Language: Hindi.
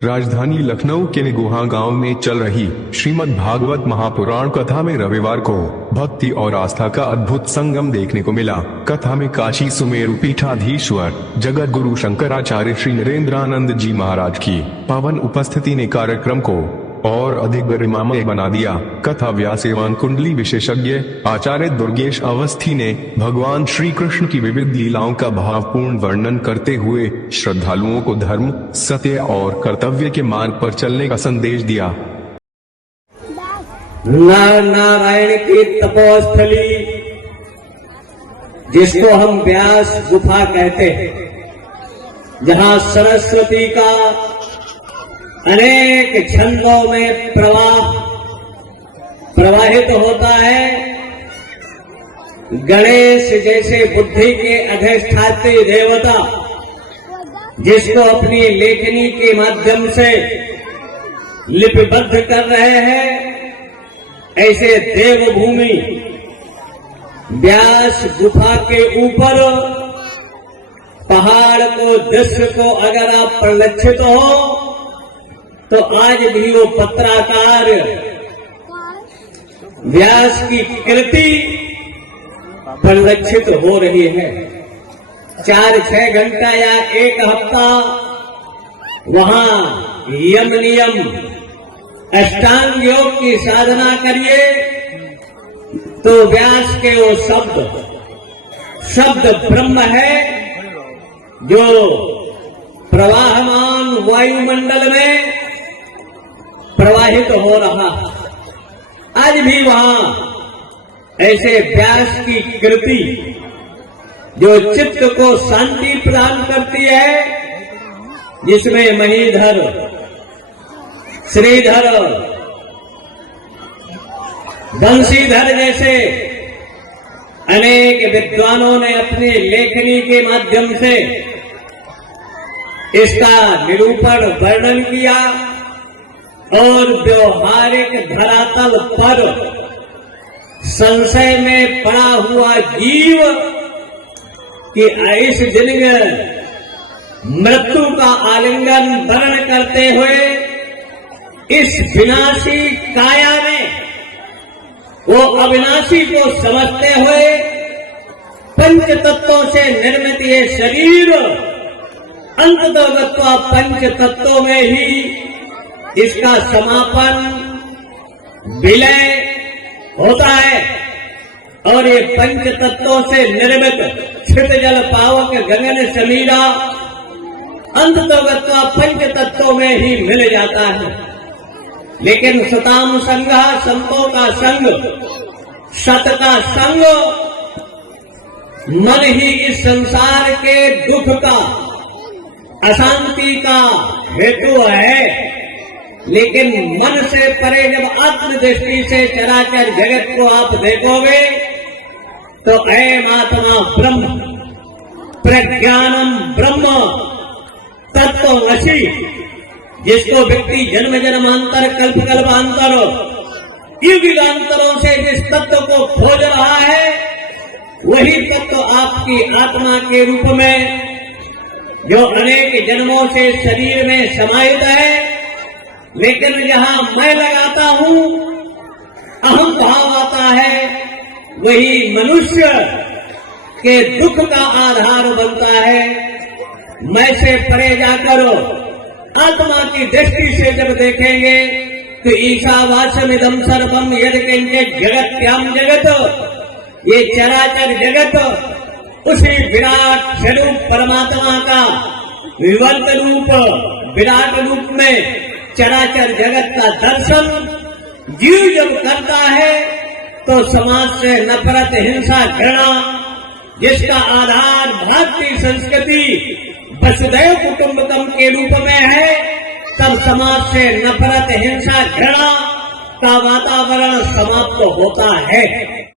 राजधानी लखनऊ के निगोहा गांव में चल रही श्रीमद् भागवत महापुराण कथा में रविवार को भक्ति और आस्था का अद्भुत संगम देखने को मिला। कथा में काशी सुमेरु पीठाधीश्वर जगत गुरु शंकराचार्य श्री नरेंद्रानंद जी महाराज की पावन उपस्थिति ने कार्यक्रम को और अधिक गरिमामय बना दिया। कथा व्यास एवं कुंडली विशेषज्ञ आचार्य दुर्गेश अवस्थी ने भगवान श्री कृष्ण की विविध लीलाओं का भावपूर्ण वर्णन करते हुए श्रद्धालुओं को धर्म, सत्य और कर्तव्य के मार्ग पर चलने का संदेश दिया। नर नारायण की तपोस्थली जिसको हम व्यास गुफा कहते हैं, जहां सरस्वती का अनेक छंदों में प्रवाहित होता है। गणेश जैसे बुद्धि के अधिष्ठात्री देवता जिसको अपनी लेखनी के माध्यम से लिपिबद्ध कर रहे हैं, ऐसे देवभूमि व्यास गुफा के ऊपर पहाड़ को दृश्य को अगर आप परिलक्षित हो तो आज भी वो पत्राकार व्यास की कृति परिलक्षित हो रही है। 4-6 घंटा या 1 हफ्ता वहां यम नियम अष्टांग योग की साधना करिए तो व्यास के वो शब्द ब्रह्म है जो प्रवाहमान वायुमंडल में प्रवाहित हो रहा। आज भी वहां ऐसे व्यास की कृति जो चित्त को शांति प्रदान करती है, जिसमें महीधर, श्रीधर, बंशीधर जैसे अनेक विद्वानों ने अपनी लेखनी के माध्यम से इसका निरूपण वर्णन किया और व्यवहारिक धरातल पर संशय में पड़ा हुआ जीव कि इस जन्म मृत्यु का आलिंगन वर्ण करते हुए इस विनाशी काया में वो अविनाशी को समझते हुए पंच तत्वों से निर्मित ये शरीर अंततः पंच तत्वों में ही इसका समापन विलय होता है और ये पंच तत्वों से निर्मित क्षित जल पावक गगन समीरा अंततः पंच तत्वों में ही मिल जाता है। लेकिन सताम संग, संतों का संग, सत का संग मन ही इस संसार के दुख का, अशांति का हेतु है। लेकिन मन से परे जब आत्मदृष्टि से चराचर जगत को आप देखोगे तो ऐम आत्मा ब्रह्म, प्रज्ञानम ब्रह्म, तत्वमसि, जिसको व्यक्ति जन्म जन्मांतर कल्प कल्पांतर युगांतरों से जिस तत्व को खोज रहा है, वही तत्व आपकी आत्मा के रूप में जो अनेक जन्मों से शरीर में समाहित है। लेकिन जहां मैं लगाता हूं, अहम भाव आता है, वही मनुष्य के दुख का आधार बनता है। मैं से परे जाकर आत्मा की दृष्टि से जब देखेंगे तो ईशावास्यमिदं सर्वं यत्किंचित् जगत्याम जगत, ये चराचर जगत उसी विराट स्वरूप परमात्मा का विवर्त रूप विराट रूप में चराचर जगत का दर्शन जीव जब करता है तो समाज से नफरत, हिंसा, घृणा, जिसका आधार भारतीय संस्कृति वसुधैव कुटुंबकम के रूप में है, तब समाज से नफरत, हिंसा, घृणा का वातावरण समाप्त होता है।